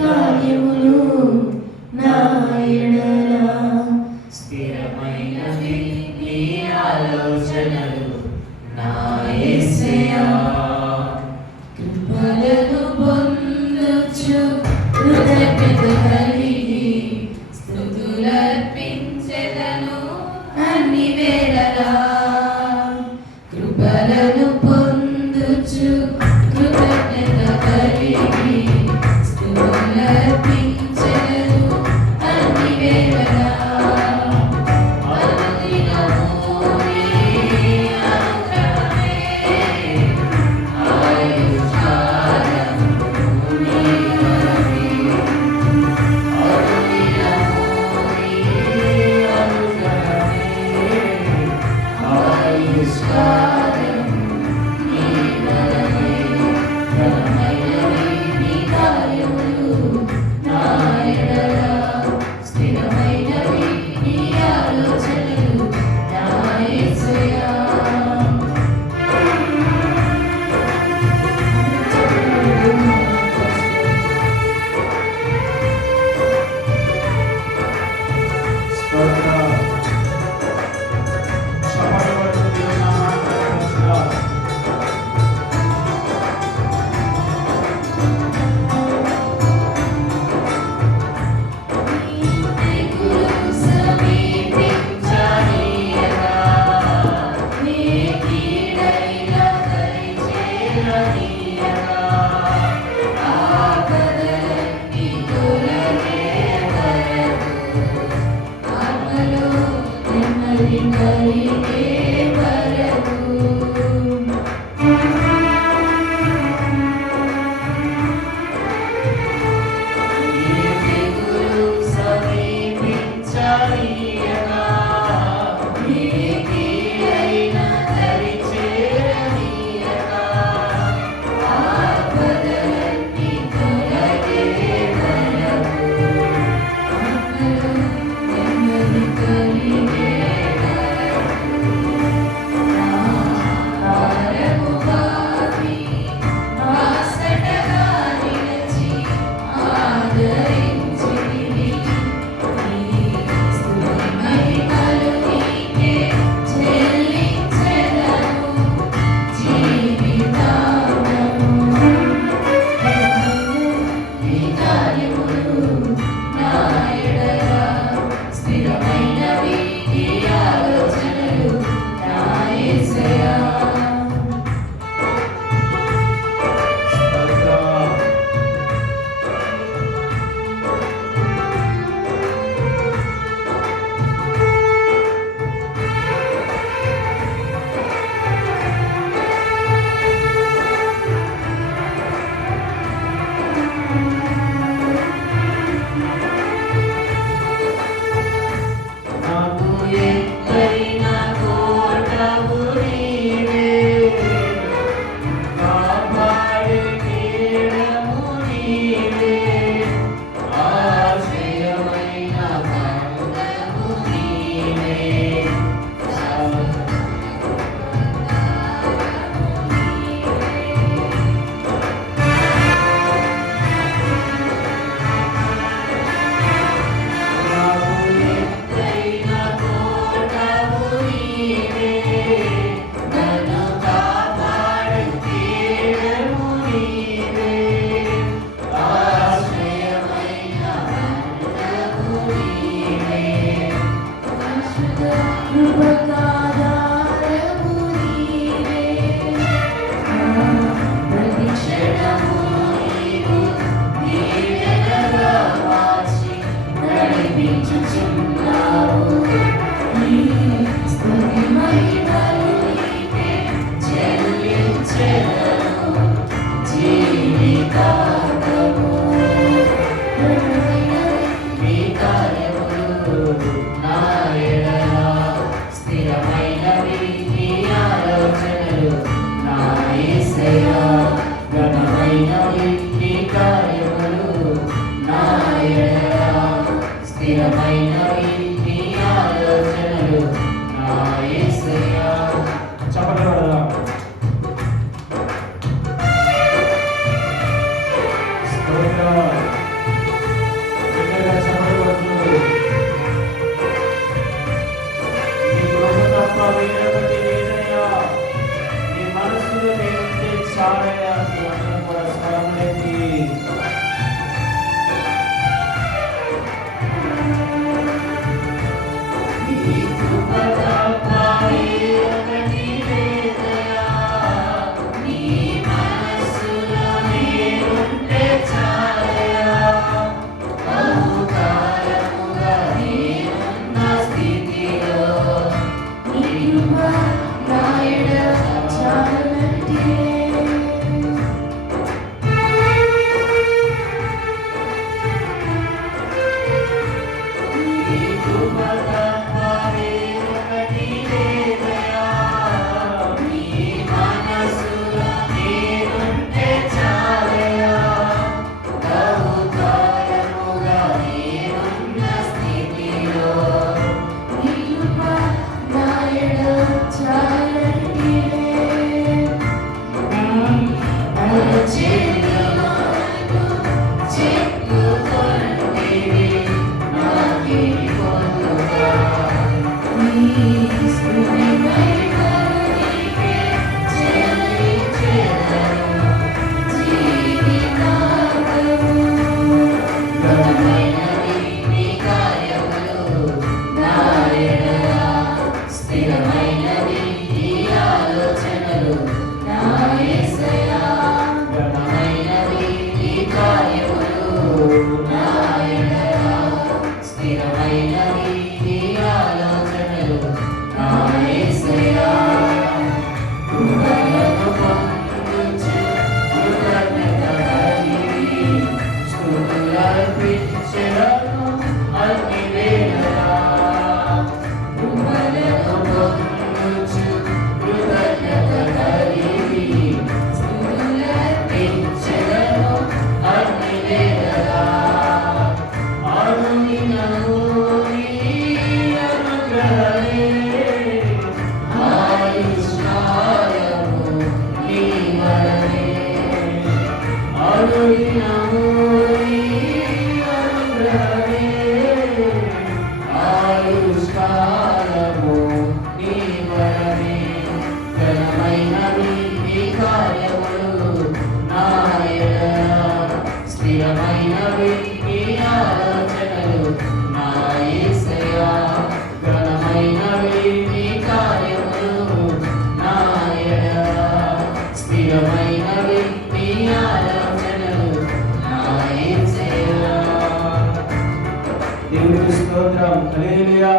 కార్యములు నా ఎడల స్థిరమైనవి నీ ఆలోచనలు నా యేసయ్యా. కృపలను పొందొచ్చు కృతజ్ఞత కలిగి స్తుతులర్పించెదను అన్ని వేళలా. కృపలను పొందొచ్చు కృతజ్ఞత కలిగి స్తుతులర్పించెదను అన్ని వేళలా. ఘనమైనవి నీ కార్యములు నా ఎడల స్థిరమైనవి నీ ఆలోచనలు నా యేసయ్యా ఘనమైనవి నీ కార్యములు నా ఎడల స్థిరమైనవి నీ ఆలోచనలు నా యేసయ్యా కృపలను పొందుచు కృతజ్ఞత కలిగి స్తుతులర్పించెదను అన్ని వేళలా కృపలను పొందుచు కృతజ్ఞత కలిగి స్తుతులర్పించెదను అన్ని వేళలా అనుదినము నీ అనుగ్రహమే ఆయుష్కాలము నీ వరమే అనుదినము నీ అనుగ్రహమే ఆయుష్కాలము నీ వరమే ఘనమైనవి నీ కార్యములు నా ఎడల స్థిరమైనవి నీ ఆలోచనలు నా యేసయ్యా ఘనమైనవి నీ కార్యములు నా ఎడల స్థిరమైనవి నీ ఆలోచనలు నా యేసయ్యా దేవునికి స్తోత్రం హల్లెలూయా